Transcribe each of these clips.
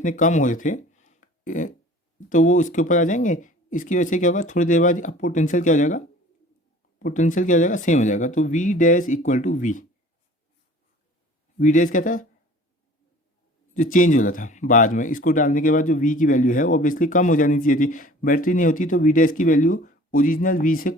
इतने कम हो रहे थे तो वो उसके ऊपर आ जाएंगे। इसकी वजह से क्या होगा, थोड़ी देर बाद अब पोटेंशियल क्या हो जाएगा, पोटेंशियल क्या हो जाएगा, सेम हो जाएगा। तो we dash equal to v, v dash क्या था, जो चेंज हो रहा था बाद में, इसको डालने के बाद जो वी की वैल्यू है वो ऑब्वियसली कम हो जानी चाहिए थी। बैटरी नहीं होती तो वी डैश की वैल्यू ओरिजिनल वी से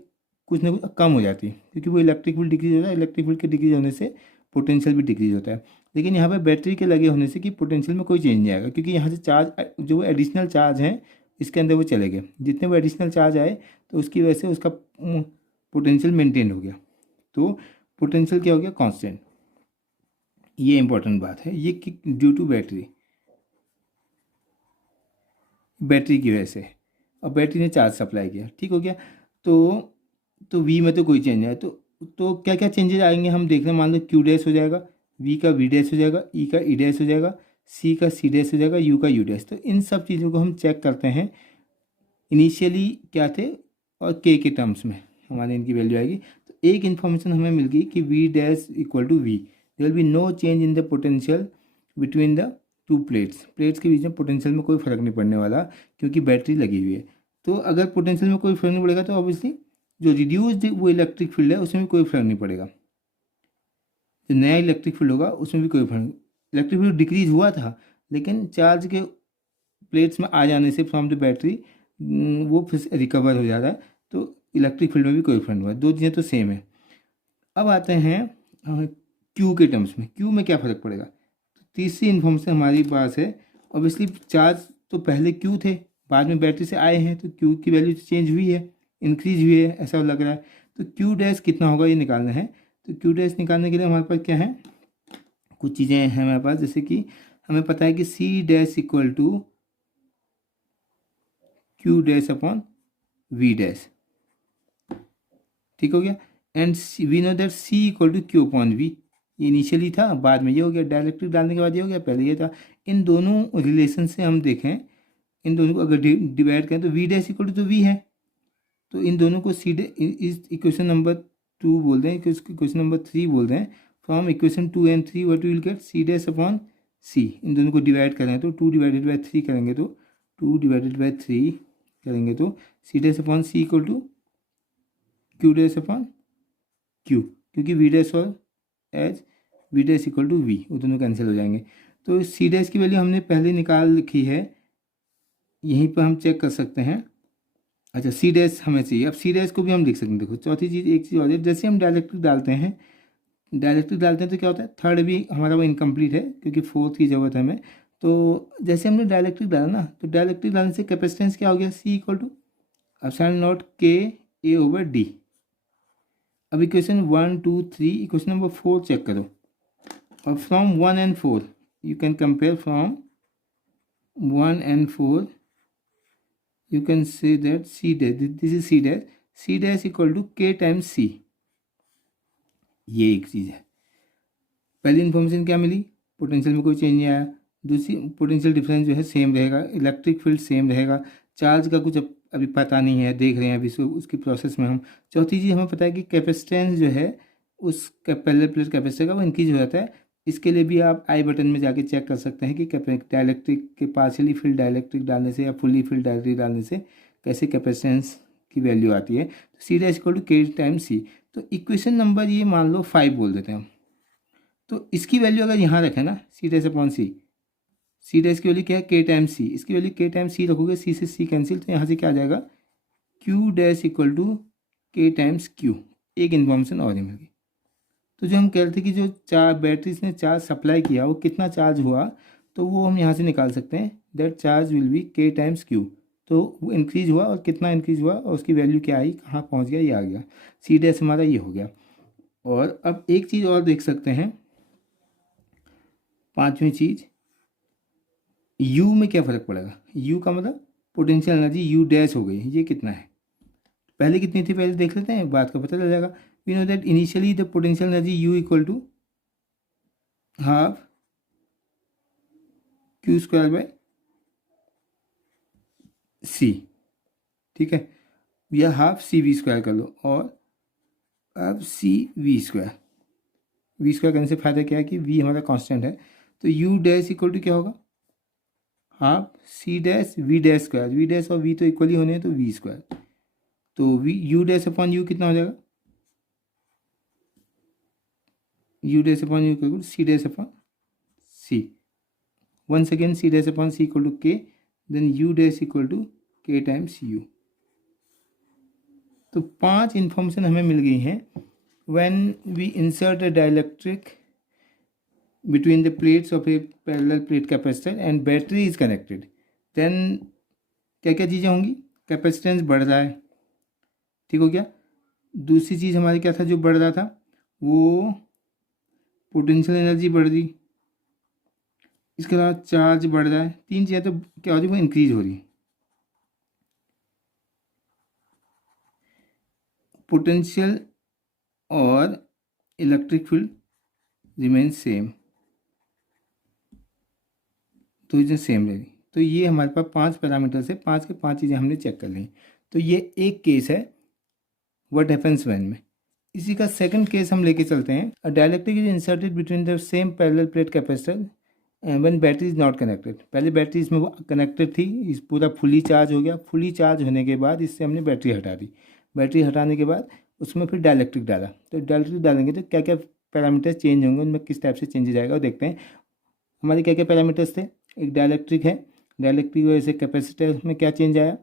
कुछ ना कुछ कम हो जाती, क्योंकि वो इलेक्ट्रिक फील्ड डिक्रीज होता है, इलेक्ट्रिक फील्ड के डिक्रीज होने से पोटेंशियल भी डिक्रीज होता है। लेकिन यहाँ पे बैटरी के लगे होने से कि पोटेंशियल में कोई चेंज नहीं आएगा, क्योंकि यहाँ से चार्ज जो एडिशनल चार्ज हैं इसके अंदर वो चले गए, जितने वो एडिशनल चार्ज आए तो उसकी वजह से उसका पोटेंशियल मेंटेन हो गया। तो पोटेंशियल क्या हो गया, कांस्टेंट। ये इंपॉर्टेंट बात है, ये ड्यू टू बैटरी, बैटरी की वजह से, और बैटरी ने चार्ज सप्लाई किया, ठीक हो गया। तो वी में तो कोई चेंज नहीं है, तो क्या क्या चेंजेस आएंगे हम देख रहे हैं। मान लो क्यू डैश हो जाएगा, वी का वी डैश हो जाएगा, ई का ई डैश हो जाएगा, सी का सी डैश हो जाएगा, यू का यू डैश। तो इन सब चीज़ों को हम चेक करते हैं इनिशियली क्या थे और के टर्म्स में हमारे इनकी वैल्यू आएगी। तो एक इन्फॉर्मेशन हमें मिल गई कि v dash equal to v, there will be no change in the potential between the two plates, plates के बीच में पोटेंशियल में कोई फर्क नहीं पड़ने वाला, क्योंकि बैटरी लगी हुई है। तो अगर पोटेंशियल में कोई फर्क नहीं पड़ेगा तो ऑब्वियसली जो रिड्यूस्ड वो इलेक्ट्रिक फील्ड है उसमें भी कोई फर्क नहीं पड़ेगा, जो नया इलेक्ट्रिक फील्ड होगा उसमें भी कोई फर्क, इलेक्ट्रिक फील्ड डिक्रीज हुआ था लेकिन चार्ज के प्लेट्स में आ जाने से फ्रॉम द बैटरी वो फिर रिकवर हो जा रहा है, तो इलेक्ट्रिक फील्ड में भी कोई फर्क नहीं हुआ, दो चीज़ें तो सेम है। अब आते हैं क्यू के टर्म्स में, क्यू में क्या फ़र्क पड़ेगा। तो तीसरी इन्फॉर्मेशन हमारी पास है, ऑब्वियसली चार्ज तो पहले क्यू थे, बाद में बैटरी से आए हैं, तो क्यू की वैल्यू चेंज हुई है, इंक्रीज हुई है ऐसा लग रहा है। तो क्यू डैश कितना होगा ये निकालना है। तो क्यू डैश निकालने के लिए हमारे पास क्या है, कुछ चीज़ें हैं हमारे पास, जैसे कि हमें पता है कि c dash equal to q dash upon we dash, ठीक हो गया। And we know that c equal to q upon v, ये इनिशियली था, बाद में ये हो गया, डायरेक्टली डालने के बाद ये हो गया, पहले ये था। इन दोनों रिलेशन से हम देखें, इन दोनों को अगर डिवाइड करें तो we dash equal to v है, तो इन दोनों को सी इस इक्वेशन नंबर 2 बोल दें, इक्वेशन नंबर 3 बोल दें। From equation 2 and 3 what will get, C dash upon C. इन दोनों को डिवाइड करें तो 2 डिवाइडेड बाई 3 करेंगे तो 2 डिवाइडेड बाई 3 करेंगे तो c dash upon C equal to q dash upon q, क्योंकि वी डैश और as v dash equal to v, वो दोनों कैंसिल हो जाएंगे। तो सी डैश की वैल्यू हमने पहले निकाल रखी है, यहीं पर हम चेक कर सकते हैं। अच्छा, सी डैश हमें चाहिए, अब सी डैश को भी हम लिख सकते हैं। देखो चौथी चीज़, एक चीज़ और है, जैसे हम डायरेक्टली डालते हैं, डायरेक्टली डालते हैं तो क्या होता है, थर्ड भी हमारा वो इनकम्प्लीट है क्योंकि फोर्थ की ज़रूरत है हमें। तो जैसे हमने डायरेक्टली डाला ना, तो डायरेक्टली डालने से कैपेसिटेंस क्या हो गया, सी equal to epsilon naught k a over D. अब इक्वेशन 1 2 3, इक्वेशन नंबर 4 चेक करो, और from 1 and 4 you can compare, from 1 and 4 you can say that c dash, this is c dash equal to k times c। ये एक चीज़ है, पहली information क्या मिली, potential में कोई चेंज नहीं आया। दूसरी, पोटेंशियल डिफरेंस जो है सेम रहेगा, इलेक्ट्रिक फील्ड सेम रहेगा, चार्ज का कुछ अभी पता नहीं है, देख रहे हैं अभी उसकी प्रोसेस में हम। चौथी चीज़ हमें पता है कि कैपेसिटेंस जो है उस पैरेलल प्लेट कैपेसिटर का वो इंक्रीज हो जाता है। इसके लिए भी आप आई बटन में जाके चेक कर सकते हैं कि डायलेक्ट्रिक के पार्शियली फील्ड डायलेक्ट्रिक डालने से या फुल्ली फील्ड डायलेक्ट्रिक डालने से कैसे कैपेसिटेंस की वैल्यू आती है। तो c dash equal to k times सी। तो इक्वेशन नंबर ये मान लो 5 बोल देते हैं हम, तो इसकी वैल्यू अगर यहाँ रखें ना, सी डैश अपॉन सी, सी डैश की वैल्यू क्या है, के टाइम्स सी, इसकी वैल्यू के टाइम्स सी रखोगे, सी से सी कैंसिल, तो यहाँ से क्या आ जाएगा, Q dash equal to k times Q. एक इन्फॉर्मेशन और ही मिल। तो जो हम कह रहे थे कि जो बैटरीज ने चार्ज सप्लाई किया वो कितना चार्ज हुआ, तो वो हम यहाँ से निकाल सकते हैं, that charge will be k times Q. तो वो इंक्रीज हुआ और कितना इंक्रीज हुआ और उसकी वैल्यू क्या आई, कहाँ पहुँच गया, ये आ गया। सी डैश हमारा ये हो गया। और अब एक चीज़ और देख सकते हैं, पांचवी चीज़, यू में क्या फ़र्क पड़ेगा। यू का मतलब पोटेंशियल एनर्जी यू डैश हो गई, ये कितना है, पहले कितनी थी पहले देख लेते हैं, बात का पता चल जाएगा। We know that initially the potential energy U equal to half Q square by C, ठीक है, या हाफ सी वी स्क्वायर कर लो, और अब सी वी स्क्वायर, वी स्क्वायर करने से फायदा क्या है कि वी हमारा कांस्टेंट है, तो यू डैश इक्वल टू क्या होगा, half c dash v dash square, v dash और वी तो इक्वली होने हैं तो वी स्क्वायर, तो v u dash upon u कितना हो जाएगा, u dash upon you equal c dash upon c, once again c dash upon c equal to k, then u dash equal to k times u। तो 5 information हमें मिल गई हैं। when we insert a dielectric between the plates of a parallel plate capacitor and battery is connected, then क्या क्या चीज़ें होंगी, capacitance बढ़ रहा है, ठीक हो गया। दूसरी चीज़ हमारी क्या था जो बढ़ रहा था, वो पोटेंशियल एनर्जी बढ़ रही, इसके अलावा चार्ज बढ़ रहा है। 3 चीज़ें तो क्या हो रही है, वो इंक्रीज हो रही है। पोटेंशियल और इलेक्ट्रिक फील्ड रिमेन सेम, तो चीज़ें सेम रहेगी। तो ये हमारे पास 5 पैरामीटर से 5 के 5 चीज़ें हमने चेक कर ली। तो ये एक केस है व्हाट हैपेंस व्हेन में। इसी का सेकंड केस हम लेके चलते हैं। अ dielectric is inserted between the same parallel plate capacitor when battery is not connected. पहले बैटरी इसमें कनेक्टेड थी, इस पूरा फुली चार्ज हो गया। फुली चार्ज होने के बाद इससे हमने बैटरी हटा दी। बैटरी हटाने के बाद उसमें फिर डाइलेक्ट्रिक डाला। तो डाइलेक्ट्रिक डालेंगे तो क्या क्या पैरामीटर्स चेंज होंगे, उनमें किस टाइप से चेंजेस आएगा वो देखते हैं। हमारे क्या क्या पैरामीटर्स थे, एक डाइलेक्ट्रिक है, डाइलेक्ट्रिक की वजह से कैपेसिटर में क्या चेंज आया,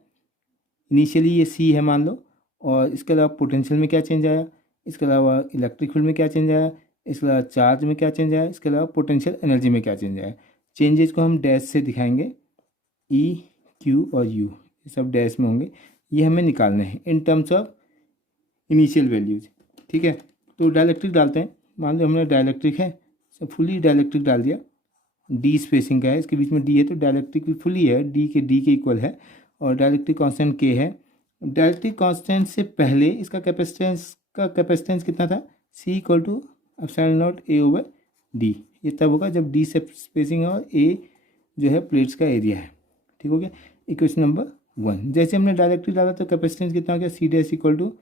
इनिशियली ये सी है मान लो, और इसके अलावा पोटेंशियल में क्या चेंज आया, इसके अलावा इलेक्ट्रिक फील्ड में क्या चेंज आया, इसके अलावा चार्ज में क्या चेंज आया, इसके अलावा पोटेंशियल एनर्जी में क्या चेंज आया। चेंजेस को हम डैश से दिखाएंगे, ई क्यू और यू ये सब डैश में होंगे, ये हमें निकालने हैं in terms of initial values, ठीक है। तो डाइलेक्ट्रिक डालते हैं, मान लो हमने डाइलेक्ट्रिक है, सब फुली डाइलेक्ट्रिक डाल दिया, डी स्पेसिंग का है, इसके बीच में डी है तो डाइलेक्ट्रिक भी फुली है, डी के इक्वल है, और डाइलेक्ट्रिक कांस्टेंट के है। डाइलेक्ट्रिक कांस्टेंट से पहले इसका कैपेसिटेंस कितना था, C equal to epsilon naught A over D. ये तब होगा जब डी से स्पेसिंग है और ए जो है प्लेट्स का एरिया है, ठीक हो गया। इक्वेशन नंबर 1, जैसे हमने डायरेक्टली डाला तो कैपेसिटेंस कितना हो गया, c dash equal to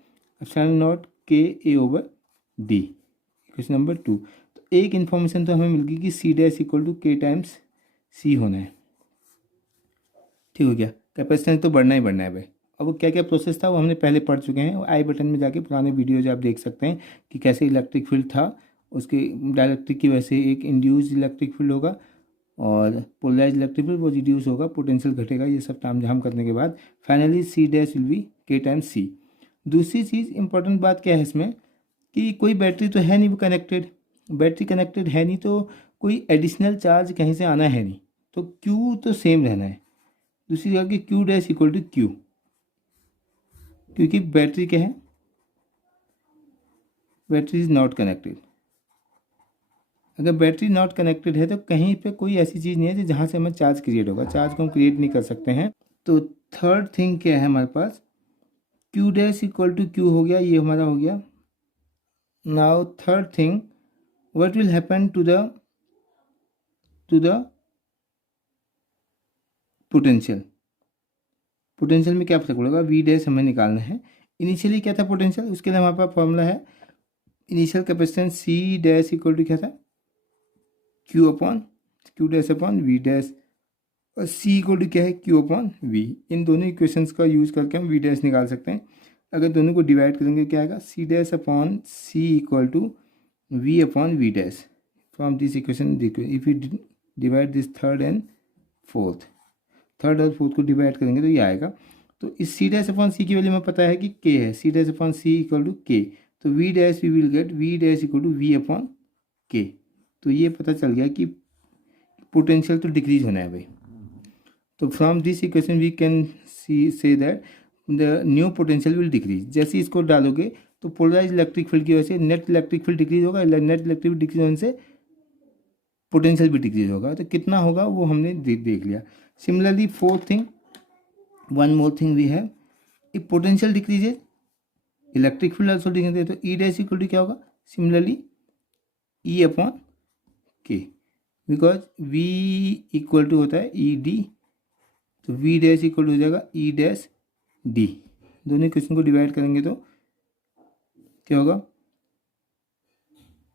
epsilon naught k a over d. Equation number 2, तो एक इन्फॉर्मेशन तो हमें मिल गई कि c dash equal to k times c होना है, ठीक हो गया। कैपेसिटेंस तो बढ़ना ही बढ़ना है भाई। अब वो क्या क्या प्रोसेस था वो हमने पहले पढ़ चुके हैं, आई बटन में जाके पुराने वीडियोज आप देख सकते हैं कि कैसे इलेक्ट्रिक फील्ड था, उसके डायलेक्ट्रिक की वजह से एक इंड्यूस्ड इलेक्ट्रिक फील्ड होगा और पोलराइज इलेक्ट्रिक फील्ड वो रिड्यूस होगा, पोटेंशियल घटेगा। ये सब तामझाम करने के बाद finally c dash will be k times c. दूसरी चीज़ इंपॉर्टेंट बात क्या है इसमें कि कोई बैटरी तो है नहीं वो कनेक्टेड, बैटरी कनेक्टेड है नहीं तो कोई एडिशनल चार्ज कहीं से आना है नहीं, तो क्यू तो सेम रहना है। दूसरी जगह की q dash equal to q, क्योंकि बैटरी क्या है, बैटरी इज नॉट कनेक्टेड। अगर बैटरी नॉट कनेक्टेड है तो कहीं पे कोई ऐसी चीज़ नहीं है जहाँ से हमें चार्ज क्रिएट होगा, चार्ज को हम क्रिएट नहीं कर सकते हैं। तो थर्ड थिंग क्या है हमारे पास, Q dash equal to Q हो गया, ये हमारा हो गया। Now third thing, what will happen to the potential. Potential में क्या फर्क पड़ेगा, वी डैश हमें निकालना है। इनिशियली क्या था पोटेंशियल, उसके लिए हमारे पास फॉर्मूला है, initial capacitance c dash equal to क्या था, q dash upon we dash, और सी इक्वल टू क्या है, क्यू अपॉन वी। इन दोनों इक्वेशंस का यूज़ करके हम वी डैश निकाल सकते हैं। अगर दोनों को डिवाइड करेंगे क्या आएगा, C dash upon C equal to V upon we dash. From this equation if you divide this third and fourth, third और फोर्थ को डिवाइड करेंगे तो ये आएगा। तो इस सी डैश अपॉन सी की वैल्यू में पता है कि के है, C dash upon C equal to K, तो we dash we will get V dash equal to V upon K. तो ये पता चल गया कि पोटेंशियल तो डिक्रीज होना है भाई। तो from this equation we can say that the new potential will decrease. जैसे इसको डालोगे तो पोलराइज इलेक्ट्रिक फील्ड की वजह से नेट इलेक्ट्रिक फील्ड डिक्रीज होगा, नेट इलेक्ट्रिक फील्ड डिक्रीज होने से पोटेंशियल भी डिक्रीज होगा। तो कितना होगा वो हमने देख लिया। Similarly fourth thing, one more thing we have, if potential decreases electric field also decrease, तो ई डैश इक्वल टू क्या होगा, similarly E upon K, because V equal to होता है ई डी, तो वी डैश इक्वल टू हो जाएगा E dash D. दोनों equation को डिवाइड करेंगे तो क्या होगा,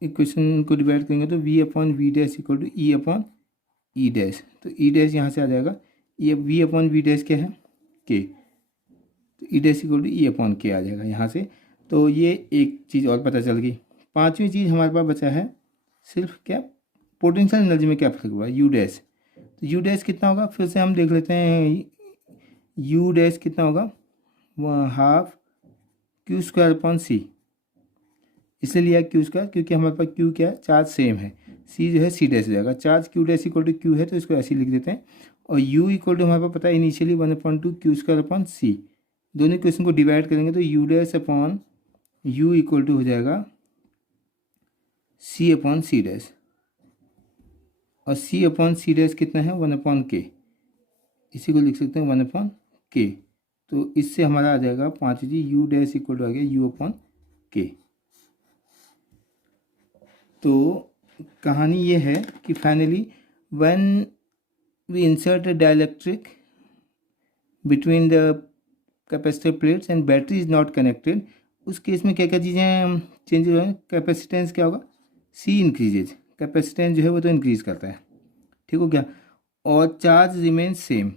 इक्वेशन को डिवाइड करेंगे तो V upon we dash equal to E upon E dash, तो ई डैश यहाँ से आ जाएगा ये वी अपॉन वी डैश क्या है, के, तो E dash equal to E upon K आ जाएगा यहाँ से। तो ये एक चीज़ और पता चल गई। पांचवी चीज़ हमारे पास बचा है सिर्फ क्या, पोटेंशियल एनर्जी में क्या फर्क हुआ, यू डैश। तो यू डैश कितना होगा, फिर से हम देख लेते हैं, यू डैश कितना होगा, हाफ क्यू स्क्वायर अपॉन सी। इसलिए लिया क्यू स्क्वायर क्योंकि हमारे पास क्यू क्या है, चार्ज सेम है, सी जो है सी डैश हो जाएगा, charge Q dash equal to Q है तो इसको ऐसे ही लिख देते हैं। और यू इक्वल टू हमारे पास पता है initially 1/2 Q square upon C. दोनों क्वेश्चन को डिवाइड करेंगे तो U dash upon you equal to हो जाएगा सी अपॉन सी डैश, और सी अपॉन सी डैश कितना है, 1/k, इसी को लिख सकते हैं 1/k। तो इससे हमारा आ जाएगा पाँचवीं चीज, यू डैश इक्वल टू आ गया यू अपॉन के। तो कहानी ये है कि finally when we insert a dielectric between the capacitor plates and battery is not connected, उस केस में क्या क्या चीज़ें चेंज हो हैं, कैपेसिटेंस क्या होगा, सी इंक्रीजेज, कैपेसिटेंस जो है वो तो इंक्रीज करता है, ठीक हो गया, और charge remain same,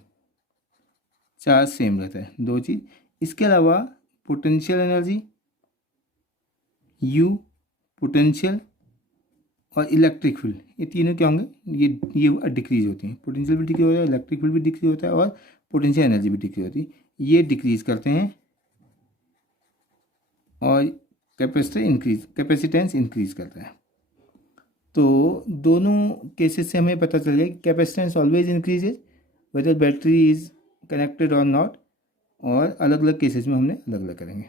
charge same रहता है, दो चीज़। इसके अलावा पोटेंशियल एनर्जी यू, पोटेंशियल और इलेक्ट्रिक फील्ड, ये तीनों क्या होंगे, ये डिक्रीज होती हैं, पोटेंशियल भी डिक्रीज होता है, इलेक्ट्रिक फील्ड भी डिक्रीज होता है और पोटेंशियल एनर्जी भी डिक्रीज होती है, ये डिक्रीज करते हैं और कैपेसिटेंस इंक्रीज करता है। तो दोनों केसेस से हमें पता चल गया कि capacitance always increases whether battery is connected और नॉट, और अलग अलग केसेस में हमने अलग अलग करेंगे।